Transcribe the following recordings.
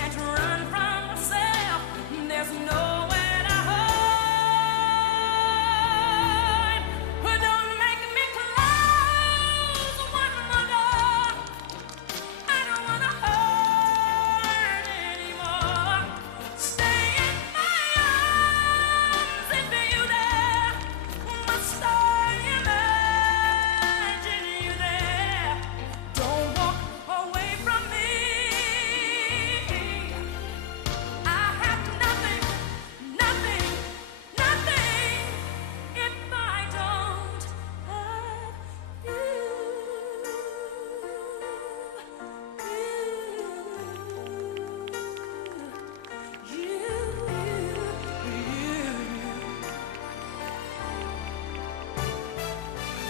can't run from myself. There's nowhere to hide. Don't make me close one more door. I don't wanna hurt anymore. Stay in my arms if you dare. Must I imagine you there? Don't walk away from me. I have nothing, nothing, nothing if I don't have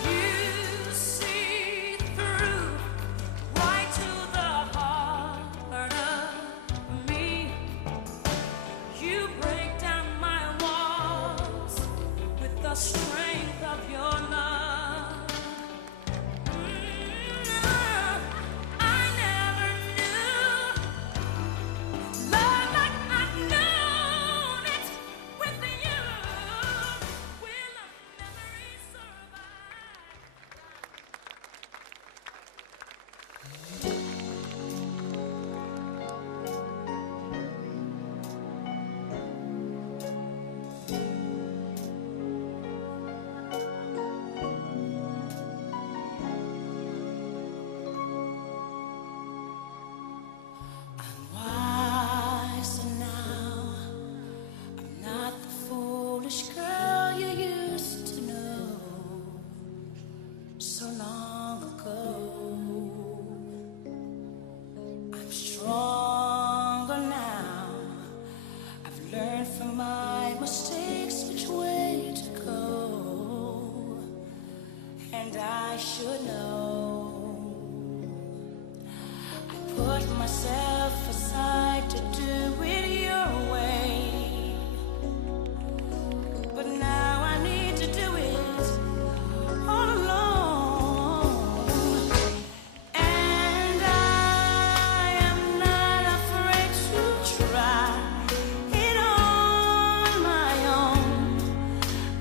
you see through right to the heart of me. You break down my walls with the strength of your love. I never knew love like I've known it with you. Will our memories survive? Wiser now. I'm not the foolish girl you used to know so long ago. I'm stronger now. I've learned from my mistakes which way to go, and I should know. I put myself aside to do it your way, but now I need to do it all alone. And I am not afraid to try it on my own.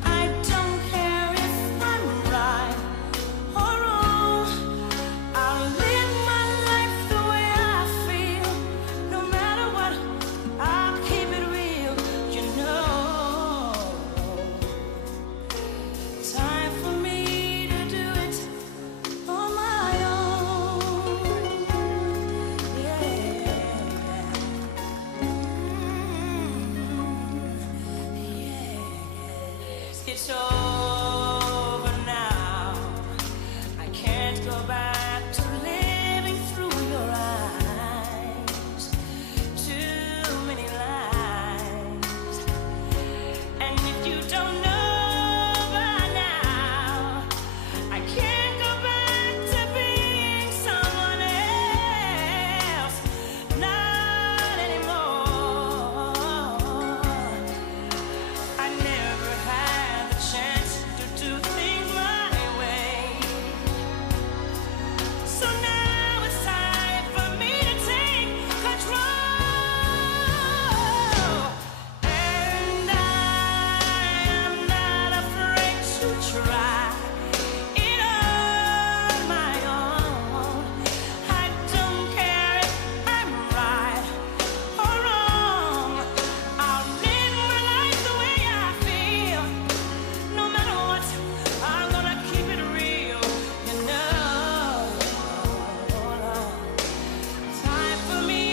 I don't care if I'm right or wrong. I'll live my life the way I feel. No matter what, I'll keep it real, you know. Time for me to do it on my own. Yeah. It's over now. I can't go back to living through your eyes. Too many lies. And if you don't know by now, I can't go back to being someone else. Not anymore. I never had the chance to do things my way. So now it's time for me to take control. And I am not afraid to try it on my own. I don't care if I'm right or wrong. I'll live my life the way I feel. No matter what, I'm gonna keep it real, you know. Time for me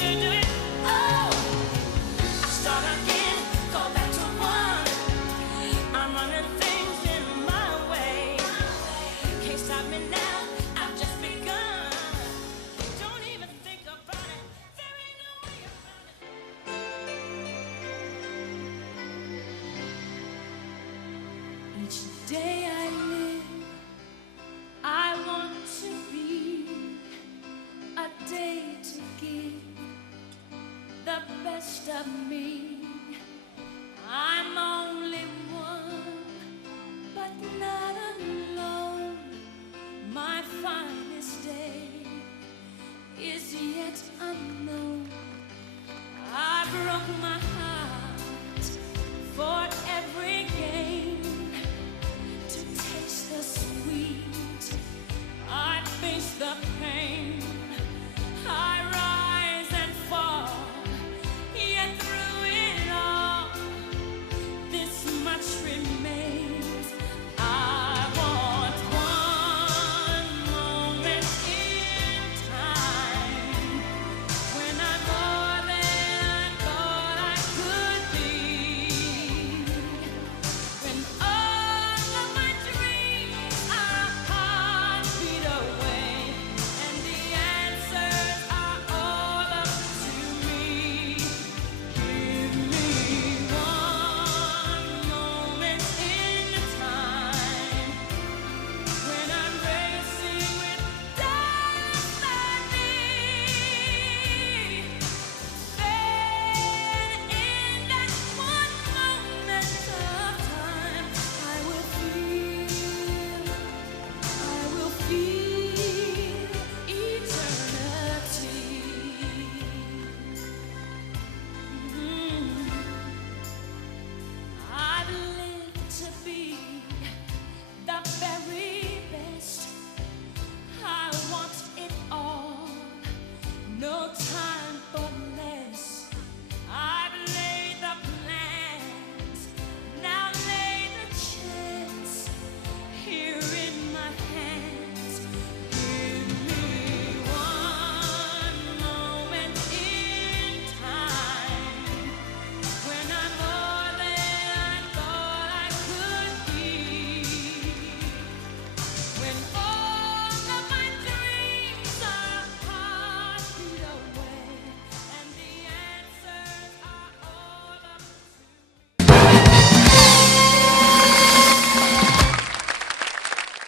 to do it. Oh, I start again, go back to one. I'm running things in my way. Can't stop me now, I've just begun. Don't even think about it. There ain't no way around it. Each day I live, I want to be a day to give the best of me. I'm only one, but not alone. My finest day is yet unknown. my